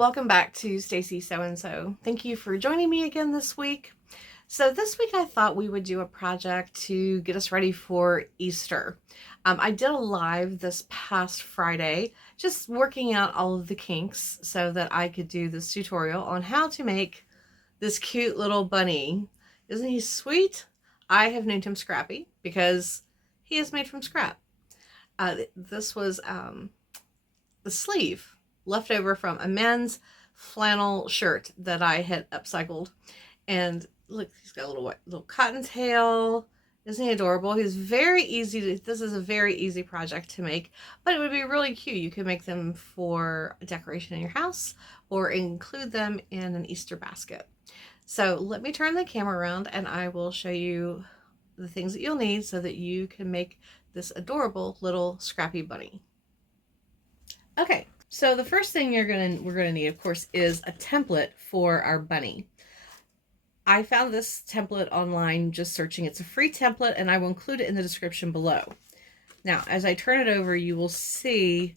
Welcome back to Stacy So and So. Thank you for joining me again this week. So this week I thought we would do a project to get us ready for Easter. I did a live this past Friday, just working out all of the kinks so that I could do this tutorial on how to make this cute little bunny. Isn't he sweet? I have named him Scrappy because he is made from scrap. This was the sleeve left over from a men's flannel shirt that I had upcycled. And look, he's got a little cottontail. Isn't he adorable? He's very easy to, this is a very easy project to make, but it would be really cute. You could make them for decoration in your house or include them in an Easter basket. So let me turn the camera around and I will show you the things that you'll need so that you can make this adorable little Scrappy bunny. Okay, so the first thing we're gonna need, of course, is a template for our bunny. I found this template online just searching. It's a free template and I will include it in the description below. Now, as I turn it over, you will see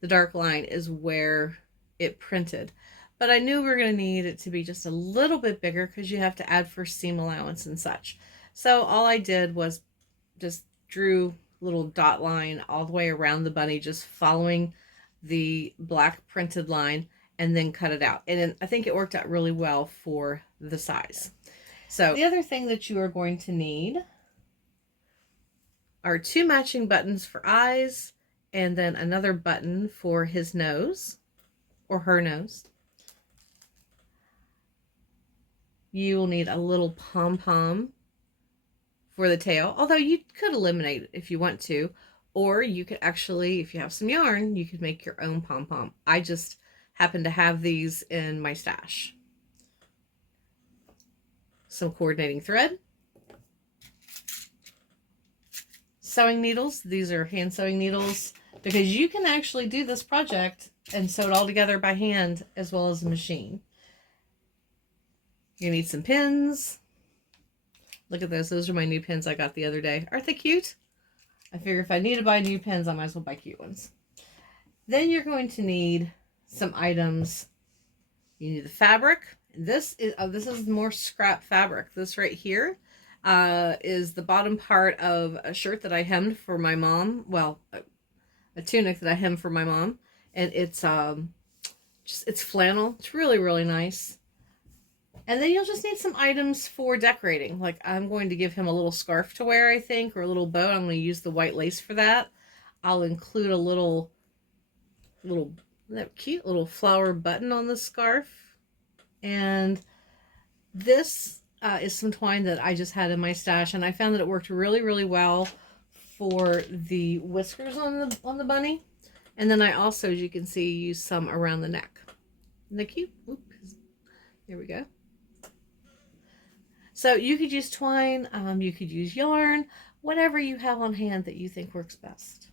the dark line is where it printed. But I knew we were going to need it to be just a little bit bigger because you have to add for seam allowance and such. So all I did was just drew a little dot line all the way around the bunny, just following the black printed line, and then cut it out. And I think it worked out really well for the size. So the other thing that you are going to need are 2 matching buttons for eyes and then another button for his nose or her nose. You will need a little pom-pom for the tail, although you could eliminate it if you want to, or you could actually, if you have some yarn, you could make your own pom-pom. I just happen to have these in my stash. Some coordinating thread. Sewing needles. These are hand sewing needles because you can actually do this project and sew it all together by hand as well as a machine. You need some pins. Look at those. Those are my new pins I got the other day. Aren't they cute? I figure if I need to buy new pins, I might as well buy cute ones. Then you're going to need some items. You need the fabric. This is more scrap fabric. This right here is the bottom part of a shirt that I hemmed for my mom. Well, a tunic that I hemmed for my mom, and it's it's flannel. It's really, really nice. And then you'll just need some items for decorating. Like I'm going to give him a little scarf to wear, I think, or a little bow. I'm going to use the white lace for that. I'll include a little that cute little flower button on the scarf. And this is some twine that I just had in my stash, and I found that it worked really, really well for the whiskers on the bunny. And then I also, as you can see, used some around the neck. Isn't that cute? Oops. There we go. So you could use twine, you could use yarn, whatever you have on hand that you think works best.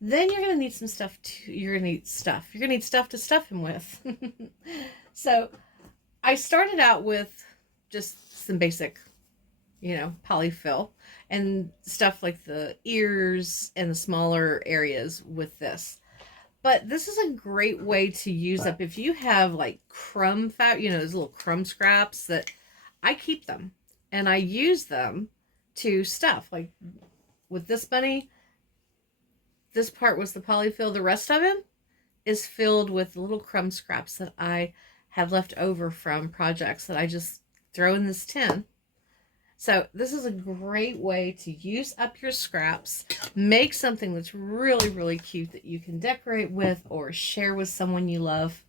Then you're going to need some stuff you're going to need stuff. You're going to need stuff to stuff him with. So I started out with just some basic, polyfill and stuff like the ears and the smaller areas with this. But this is a great way to use up if you have like crumb fat, those little crumb scraps that I keep them and I use them to stuff. Like with this bunny, this part was the polyfill. The rest of him is filled with little crumb scraps that I have left over from projects that I just throw in this tin. So this is a great way to use up your scraps, make something that's really, really cute that you can decorate with or share with someone you love.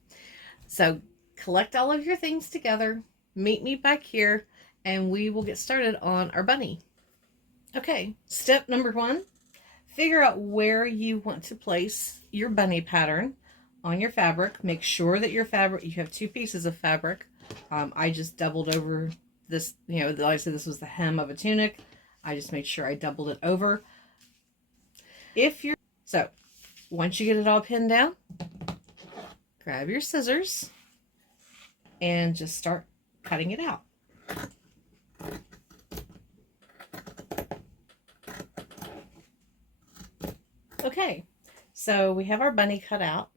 So collect all of your things together, meet me back here, and we will get started on our bunny. Okay, step number 1, figure out where you want to place your bunny pattern on your fabric. Make sure that you have 2 pieces of fabric. I just doubled over this, like I said, this was the hem of a tunic. I just made sure I doubled it over. So once you get it all pinned down, grab your scissors and just start cutting it out. Okay, so we have our bunny cut out.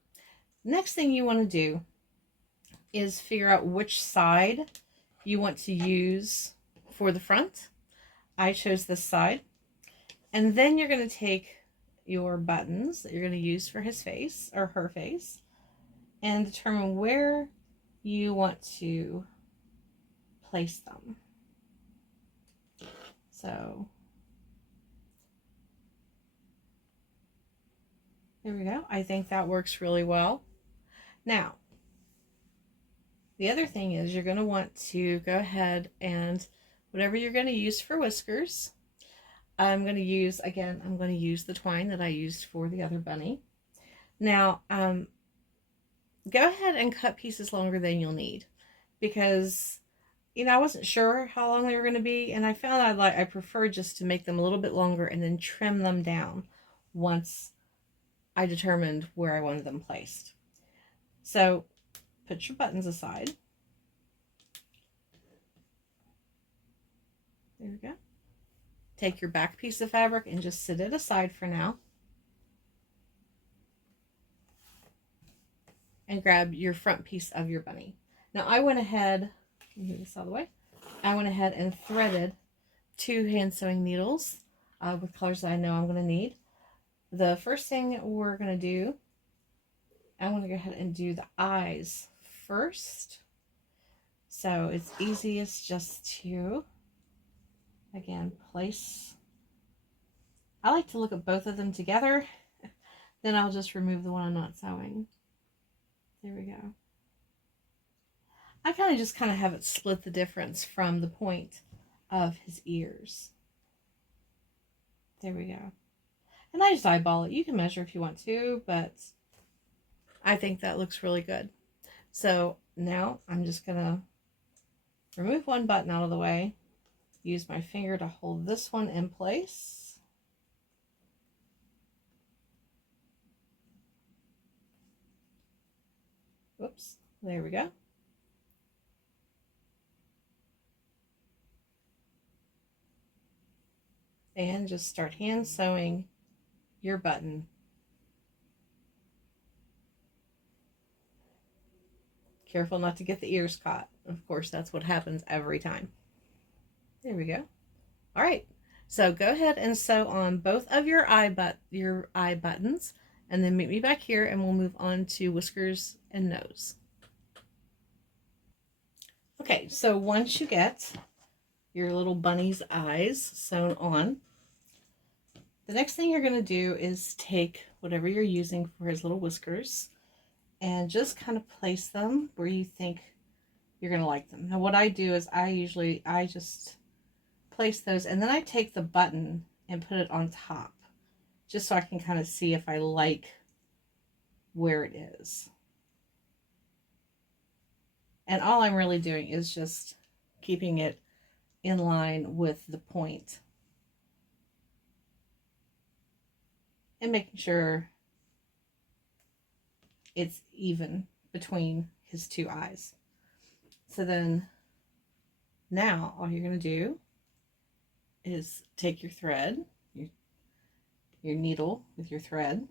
Next thing you want to do is figure out which side you want to use for the front. I chose this side. And then you're going to take your buttons that you're going to use for his face or her face and determine where you want to place them. So there we go. I think that works really well. Now, the other thing is you're going to want to go ahead and whatever you're going to use for whiskers, I'm going to use the twine that I used for the other bunny. Now, go ahead and cut pieces longer than you'll need because, I wasn't sure how long they were going to be, and I found I prefer just to make them a little bit longer and then trim them down once I determined where I wanted them placed. So put your buttons aside. There we go. Take your back piece of fabric and just sit it aside for now. And grab your front piece of your bunny. Now I went ahead, move this out of the way. I went ahead and threaded 2 hand sewing needles with colors that I know I'm going to need. The first thing we're going to do, I want to go ahead and do the eyes first. So it's easiest just to, again, place. I like to look at both of them together. Then I'll just remove the one I'm not sewing. There we go. I just have it split the difference from the point of his ears. There we go. And I just eyeball it. You can measure if you want to, but I think that looks really good. So now I'm just going to remove one button out of the way. Use my finger to hold this one in place. Whoops. There we go. And just start hand sewing your button. Careful not to get the ears caught. Of course, that's what happens every time. There we go. All right. So go ahead and sew on both of your eye buttons, and then meet me back here and we'll move on to whiskers and nose. Okay, so once you get your little bunny's eyes sewn on, the next thing you're going to do is take whatever you're using for his little whiskers and just place them where you think you're going to like them. Now what I do is I just place those and then I take the button and put it on top just so I can see if I like where it is. And all I'm really doing is just keeping it in line with the point and making sure it's even between his 2 eyes. So then now all you're going to do is take your thread, your needle with your thread,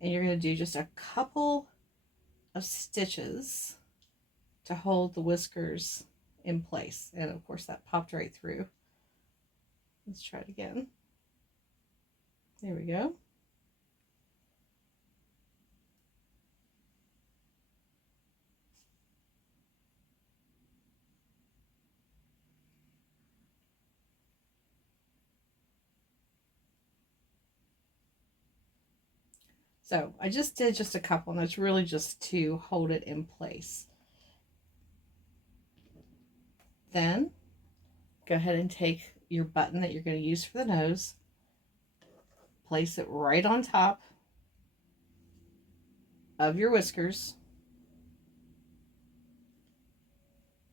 and you're going to do just a couple of stitches to hold the whiskers in place. And of course that popped right through. Let's try it again. There we go. So I just did just a couple, and it's really just to hold it in place. Then go ahead and take your button that you're going to use for the nose, place it right on top of your whiskers,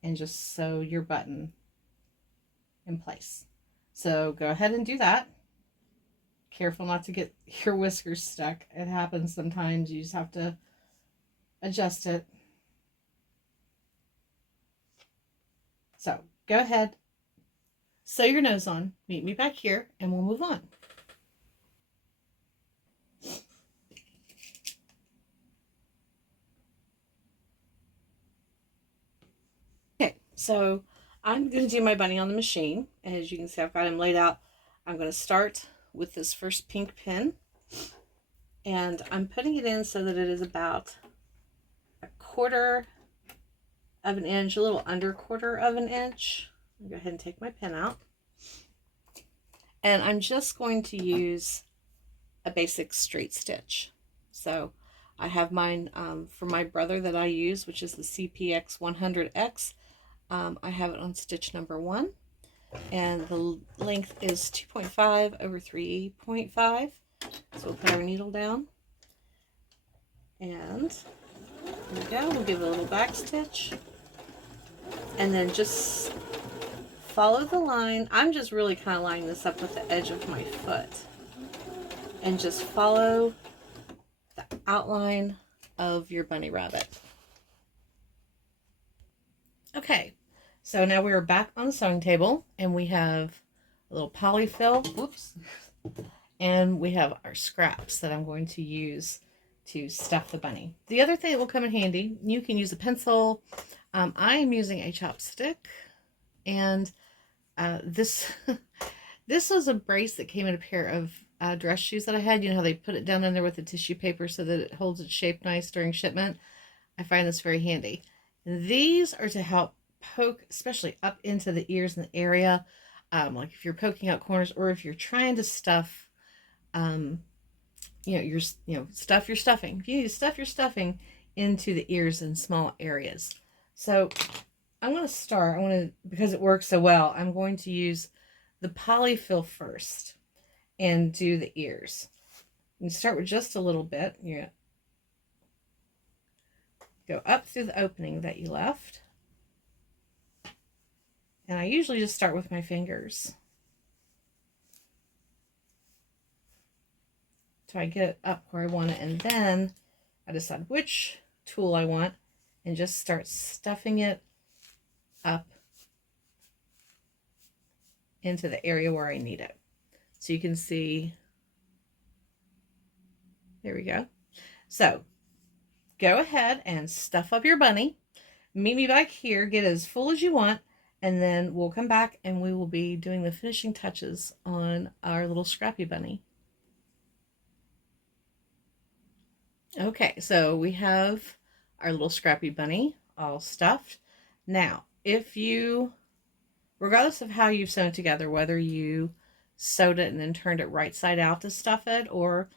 and just sew your button in place. So go ahead and do that. Careful not to get your whiskers stuck. It happens sometimes. You just have to adjust it. So go ahead, sew your nose on, meet me back here, and we'll move on. So I'm going to do my bunny on the machine. As you can see, I've got him laid out. I'm going to start with this first pink pin, and I'm putting it in so that it is about 1/4 of an inch, a little under 1/4 of an inch. I'll go ahead and take my pin out. And I'm just going to use a basic straight stitch. So I have mine for my brother that I use, which is the CPX 100X. I have it on stitch number 1, and the length is 2.5 over 3.5. So we'll put our needle down, and there we go. We'll give it a little back stitch, and then just follow the line. I'm just really kind of lining this up with the edge of my foot, and just follow the outline of your bunny rabbit. Okay, so now we're back on the sewing table, and we have a little polyfill, whoops, and we have our scraps that I'm going to use to stuff the bunny. The other thing that will come in handy, you can use a pencil. I am using a chopstick, and this this was a brace that came in a pair of dress shoes that I had. You know how they put it down in there with the tissue paper so that it holds its shape nice during shipment? I find this very handy. And these are to help poke, especially up into the ears and the area, like if you're poking out corners, or if you're trying to stuff, stuff your stuffing. You need to stuff your stuffing into the ears in small areas. So I'm going to start. Because it works so well, I'm going to use the polyfill first and do the ears. You start with just a little bit. You go up through the opening that you left. And I usually just start with my fingers. So I get it up where I want it, and then I decide which tool I want and just start stuffing it up into the area where I need it. So you can see, there we go. So go ahead and stuff up your bunny. Meet me back here, get as full as you want, and then we'll come back and we will be doing the finishing touches on our little scrappy bunny. Okay, so we have our little scrappy bunny all stuffed. Now, regardless of how you've sewn it together, whether you sewed it and then turned it right side out to stuff it, or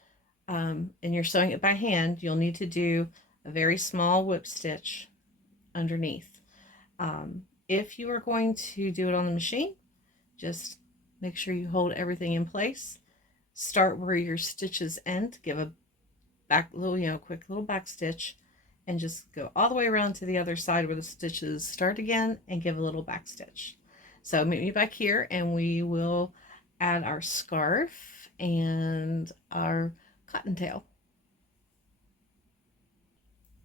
and you're sewing it by hand, you'll need to do a very small whip stitch underneath. If you are going to do it on the machine, just make sure you hold everything in place. Start where your stitches end, give a quick little back stitch, and just go all the way around to the other side where the stitches start again and give a little back stitch. So meet me back here and we will add our scarf and our cottontail.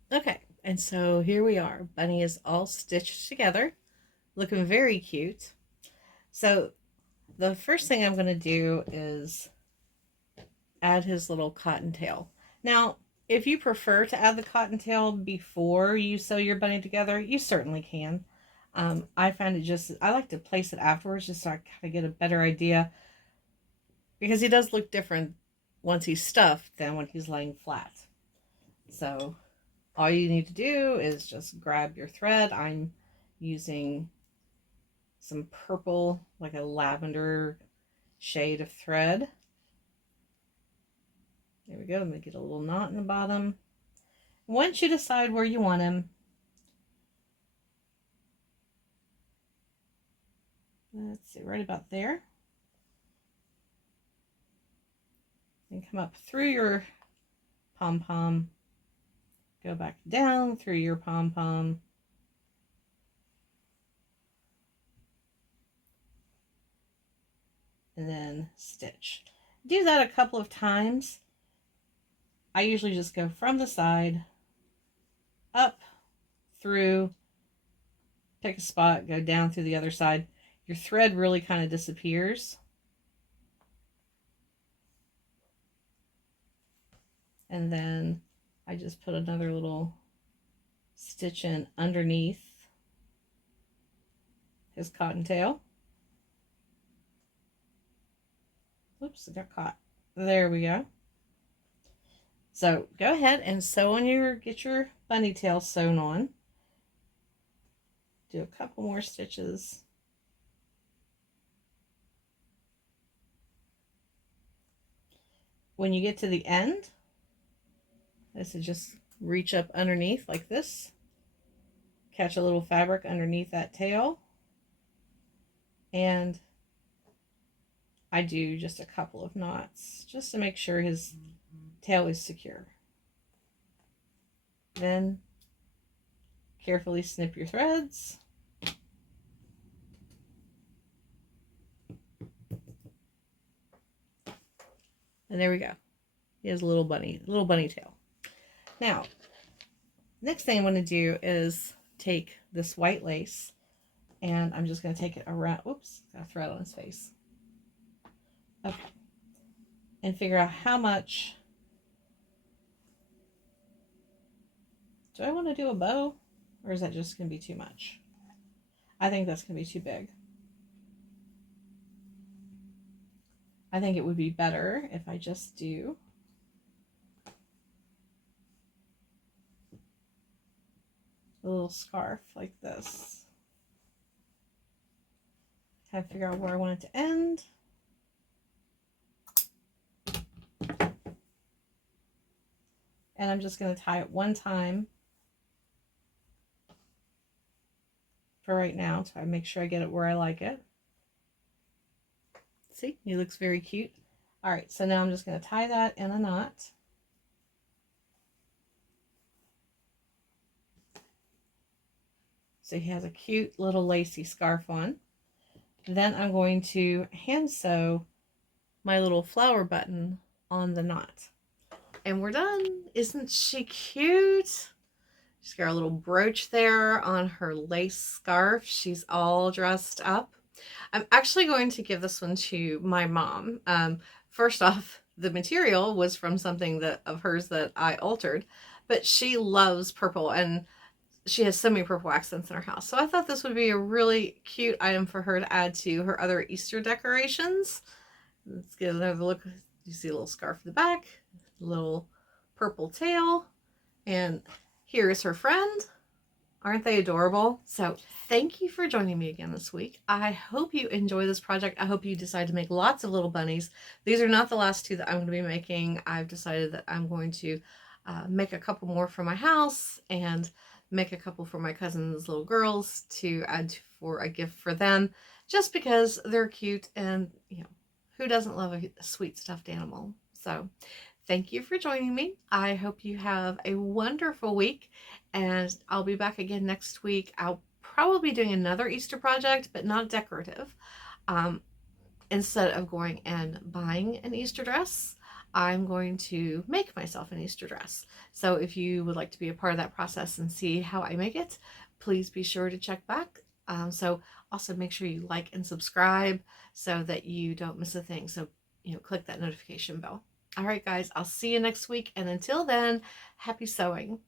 Okay, and so here we are. Bunny is all stitched together, looking very cute. So the first thing I'm going to do is add his little cottontail. Now, if you prefer to add the cottontail before you sew your bunny together, you certainly can. I find I like to place it afterwards just so I kind of get a better idea, because he does look different once he's stuffed than when he's laying flat. So all you need to do is just grab your thread. I'm using some purple, like a lavender shade of thread. There we go. I'm going to get a little knot in the bottom. Once you decide where you want him, let's see, right about there. And come up through your pom-pom, go back down through your pom-pom, and then stitch. Do that a couple of times. I usually just go from the side, up, through, pick a spot, go down through the other side. Your thread really kind of disappears. And then I just put another little stitch in underneath his cottontail. Oops, it got caught. There we go. So go ahead and sew on get your bunny tail sewn on. Do a couple more stitches. When you get to the end, this is just reach up underneath like this. Catch a little fabric underneath that tail. And I do just a couple of knots just to make sure his tail is secure. Then carefully snip your threads. And there we go. He has a little bunny tail. Now, next thing I want to do is take this white lace and I'm just going to take it around. Oops, got a thread on his face. Okay. And figure out how much. Do I want to do a bow? Or is that just going to be too much? I think that's going to be too big. I think it would be better if I just do a little scarf like this. Kind of figure out where I want it to end. And I'm just going to tie it one time for right now to make sure I get it where I like it. See, he looks very cute. All right, so now I'm just going to tie that in a knot. So he has a cute little lacy scarf on. Then I'm going to hand sew my little flower button on the knot. And we're done. Isn't she cute? She's got a little brooch there on her lace scarf. She's all dressed up. I'm actually going to give this one to my mom. First off, the material was from something of hers that I altered, but she loves purple and she has so many purple accents in her house. So I thought this would be a really cute item for her to add to her other Easter decorations. Let's get another look. You see a little scarf in the back, a little purple tail, and here is her friend. Aren't they adorable? So thank you for joining me again this week. I hope you enjoy this project. I hope you decide to make lots of little bunnies. These are not the last two that I'm going to be making. I've decided that I'm going to make a couple more for my house and make a couple for my cousin's little girls to add for a gift for them, just because they're cute and, you know, who doesn't love a sweet stuffed animal? So thank you for joining me. I hope you have a wonderful week, and I'll be back again next week. I'll probably be doing another Easter project, but not decorative. Instead of going and buying an Easter dress, I'm going to make myself an Easter dress. So if you would like to be a part of that process and see how I make it, please be sure to check back. So also make sure you like and subscribe so that you don't miss a thing. So, you know, click that notification bell. All right, guys, I'll see you next week. And until then, happy sewing.